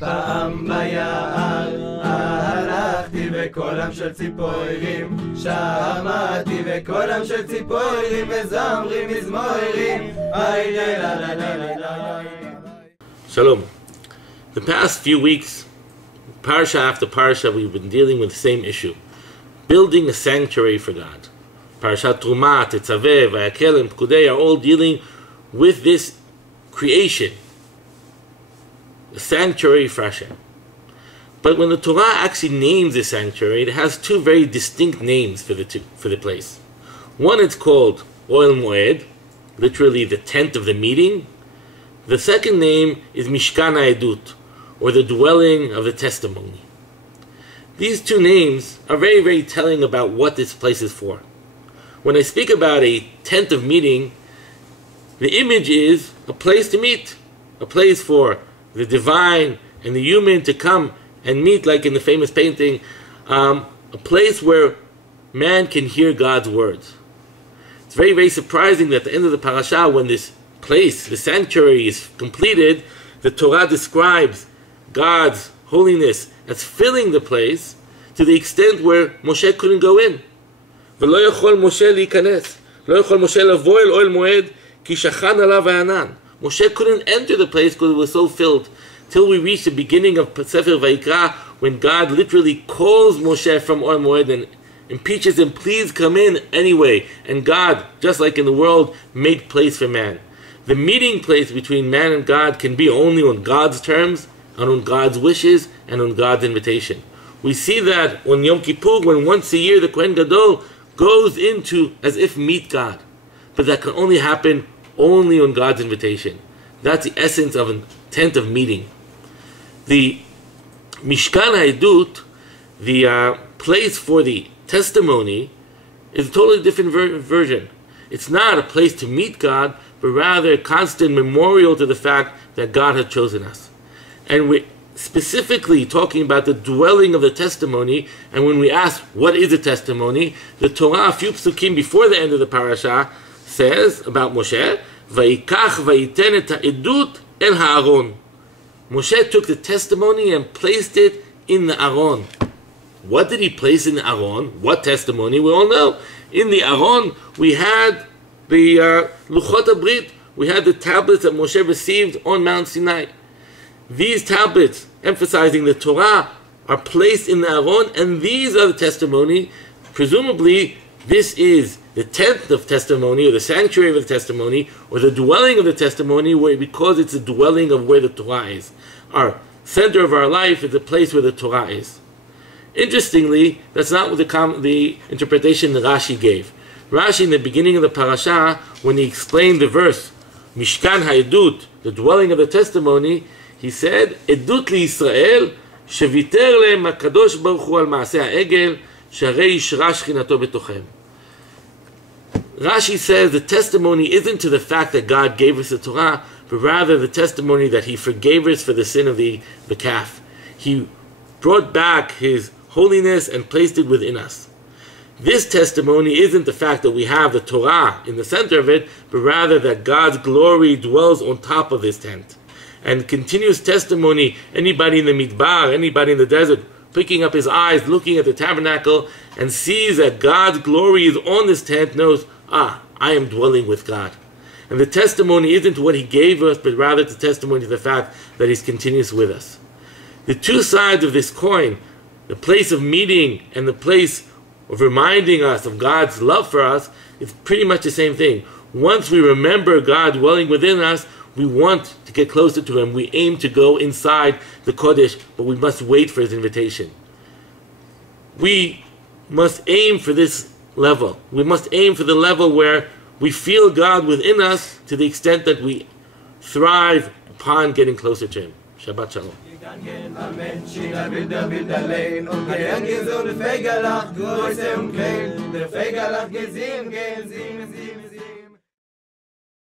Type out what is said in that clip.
פעם ביער הלכתי וקולם של ציפורים שמעתי וקולם של ציפורים מזמרים מזמורים. Shalom. The past few weeks, Parasha after Parasha, we've been dealing with the same issue. Building a sanctuary for God. Parashat Truma, Tetzaveh, Vayakel, and Pikudei are all dealing with this creation. A sanctuary for Hashem. But when the Torah actually names the sanctuary, it has two very distinct names for the place. One, it's called Oel Moed, literally the tent of the meeting. The second name is Mishkan HaEdut, or the dwelling of the testimony. These two names are very, very telling about what this place is for. When I speak about a tent of meeting, the image is a place to meet, a place for the divine and the human to come and meet, like in the famous painting, a place where man can hear God's words. It's very, very surprising that at the end of the parasha, when this place, the sanctuary, is completed, the Torah describes God's holiness as filling the place to the extent where Moshe couldn't go in. ולא יכול משה להיכנס, לא יכול משה לבוא אל אוהל מועד, כי שכן עליו הענן. Moshe couldn't enter the place because it was so filled, till we reach the beginning of Sefer Vayikra, when God literally calls Moshe from Oel Moed and impeaches him, please come in anyway. And God, just like in the world, made place for man. The meeting place between man and God can be only on God's terms, and on God's wishes, and on God's invitation. We see that on Yom Kippur, when once a year the Kohen Gadol goes into as if meet God. But that can only happen only on God's invitation. That's the essence of a tent of meeting. The Mishkan HaEdut, the place for the testimony, is a totally different version. It's not a place to meet God, but rather a constant memorial to the fact that God had chosen us. And we're specifically talking about the dwelling of the testimony, and when we ask what is a testimony, the Torah, a few psukim before the end of the parasha, says about Moshe, Vayikach vayiten et ha'edut el ha'aron. Moshe took the testimony and placed it in the Aron. What did he place in the Aron? What testimony? We all know. In the Aron, we had the Luchot HaBrit. We had the tablets that Moshe received on Mount Sinai. These tablets, emphasizing the Torah, are placed in the Aron, and these are the testimony. Presumably, this is the tent of testimony, or the sanctuary of the testimony, or the dwelling of the testimony, because it's the dwelling of where the Torah is. Our center of our life is the place where the Torah is. Interestingly, that's not what the interpretation that Rashi gave. Rashi, in the beginning of the parasha, when he explained the verse, Mishkan HaEdut, the dwelling of the testimony, he said, Edut liYisrael, sheviter lehem HaKadosh Baruch Hu al Maaseh HaEgel, sharei yishra shchinato betochem. Rashi says the testimony isn't to the fact that God gave us the Torah, but rather the testimony that He forgave us for the sin of the calf. He brought back His holiness and placed it within us. This testimony isn't the fact that we have the Torah in the center of it, but rather that God's glory dwells on top of this tent. And continuous testimony, anybody in the midbar, anybody in the desert, picking up his eyes, looking at the tabernacle, and sees that God's glory is on this tent, knows, I am dwelling with God. And the testimony isn't what He gave us, but rather the testimony to the fact that He's continuous with us. The two sides of this coin, the place of meeting and the place of reminding us of God's love for us, is pretty much the same thing. Once we remember God dwelling within us, we want to get closer to Him. We aim to go inside the Kodesh, but we must wait for His invitation. We must aim for this level. We must aim for the level where we feel God within us to the extent that we thrive upon getting closer to Him. Shabbat Shalom.